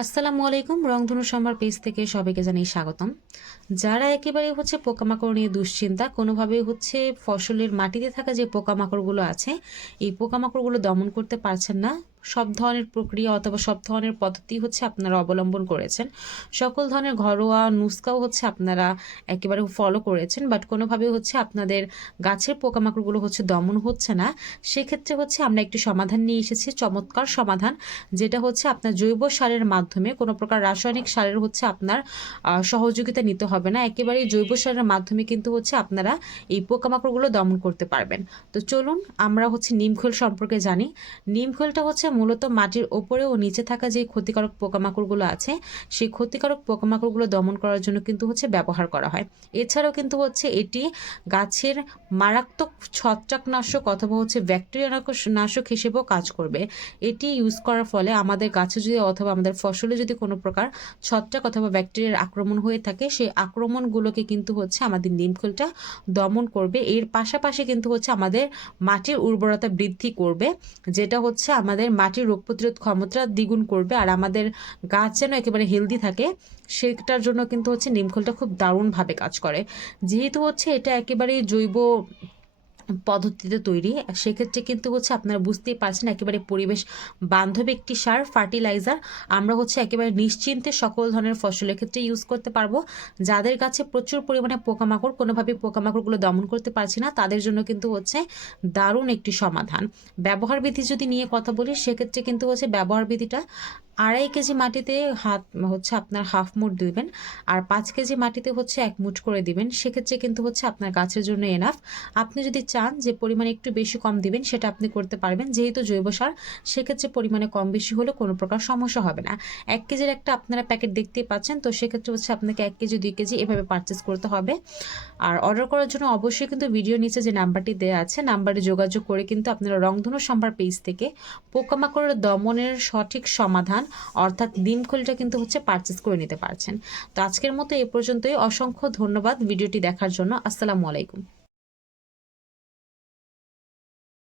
আসসালামু আলাইকুম। রংধনু সম্ভার পেজ থেকে সবাইকে জানাই স্বাগতম। যারা একেবারে পোকামাকড় নিয়ে দুশ্চিন্তা, কোনোভাবেই ফসলের মাটিতে থাকা যে পোকামাকড়গুলো আছে, এই পোকামাকড়গুলো দমন করতে পারছেন না। সব ধরনের প্রক্রিয়া অথবা সব ধরনের পদ্ধতি আপনারা অবলম্বন করেছেন। সকল ধরনের ঘরোয়া নুস্কাও আপনারা একেবারে ফলো করেছেন। বাট কোনোভাবেই আপনাদের গাছের পোকামাকড়গুলো দমন হচ্ছে না। সেক্ষেত্রে আমরা একটি সমাধান নিয়ে এসেছি, চমৎকার সমাধান। যেটা আপনার জৈব সারের মাধ্যমে, কোনো প্রকার রাসায়নিক সারের আপনার সহযোগিতা নিতে হবে না। একেবারেই জৈব সারের মাধ্যমে কিন্তু আপনারা এই পোকামাকড়গুলো দমন করতে পারবেন। তো চলুন আমরা নিমখোল সম্পর্কে জানি। নিমখোলটা মূলত মাটির ওপরে ও নিচে থাকা যে ক্ষতিকারক পোকামাকড়গুলো আছে, সেই ক্ষতিকারক পোকামাকড়গুলো দমন করার জন্য কিন্তু ব্যবহার করা হয়। এছাড়াও কিন্তু এটি গাছের মারাত্মক ছত্রাকনাশক অথবা ব্যাকটেরিয়া নাশক হিসেবেও কাজ করবে। এটি ইউজ করার ফলে আমাদের গাছে যদি অথবা আমাদের ফসলে যদি কোনো প্রকার ছত্রাক অথবা ব্যাকটেরিয়ার আক্রমণ হয়ে থাকে, সেই আক্রমণগুলোকে কিন্তু আমাদের নিমখোলটা দমন করবে। এর পাশাপাশি কিন্তু আমাদের মাটির উর্বরতা বৃদ্ধি করবে, যেটা আমাদের মাটির রোগ প্রতিরোধ ক্ষমতা দ্বিগুণ করবে। আর আমাদের গাছ যেন একেবারে হেলদি থাকে, সেটার জন্য কিন্তু নিমখোলটা খুব দারুণভাবে কাজ করে। যেহেতু এটা একেবারেই জৈব পদ্ধতিতে তৈরি, সেক্ষেত্রে কিন্তু আপনারা বুঝতেই পারছেন একেবারে পরিবেশ বান্ধব একটি সার, ফার্টিলাইজার। আমরা একেবারে নিশ্চিন্তে সকল ধরনের ফসলের ক্ষেত্রে ইউজ করতে পারবো। যাদের কাছে প্রচুর পরিমাণে পোকামাকড়, কোনোভাবে পোকামাকড়গুলো দমন করতে পারছি না, তাদের জন্য কিন্তু দারুণ একটি সমাধান। ব্যবহার বিধি যদি নিয়ে কথা বলি, সেক্ষেত্রে কিন্তু ব্যবহার বিধিটা 2.5 কেজি মাটিতে আপনার হাফ মুঠ দিবেন, আর 5 কেজি মাটিতে 1 মুঠ করে দিবেন। সেক্ষেত্রে কিন্তু আপনার গাছের জন্য এনাফ। আপনি যদি চান যে পরিমাণে একটু বেশি কম দিবেন, সেটা আপনি করতে পারবেন। যেহেতু জৈব সার, সেক্ষেত্রে পরিমাণে কম বেশি হলে কোনো প্রকার সমস্যা হবে না। 1 কেজির একটা আপনারা প্যাকেট দেখতেই পাচ্ছেন। তো সেক্ষেত্রে আপনাকে 1 কেজি 2 কেজি এভাবে পারচেস করতে হবে। আর অর্ডার করার জন্য অবশ্যই কিন্তু ভিডিও নিচে যে নাম্বারটি দেওয়া আছে, নাম্বারে যোগাযোগ করে কিন্তু আপনারা রংধনু সম্ভার পেজ থেকে পোকামাকড়ের দমনের সঠিক সমাধান অর্থাৎ নিমখোলটা কিন্তু পারচেস করে নিতে পারছেন। তো আজকের মতো এ পর্যন্তই। অসংখ্য ধন্যবাদ ভিডিওটি দেখার জন্য। আসসালামু আলাইকুম।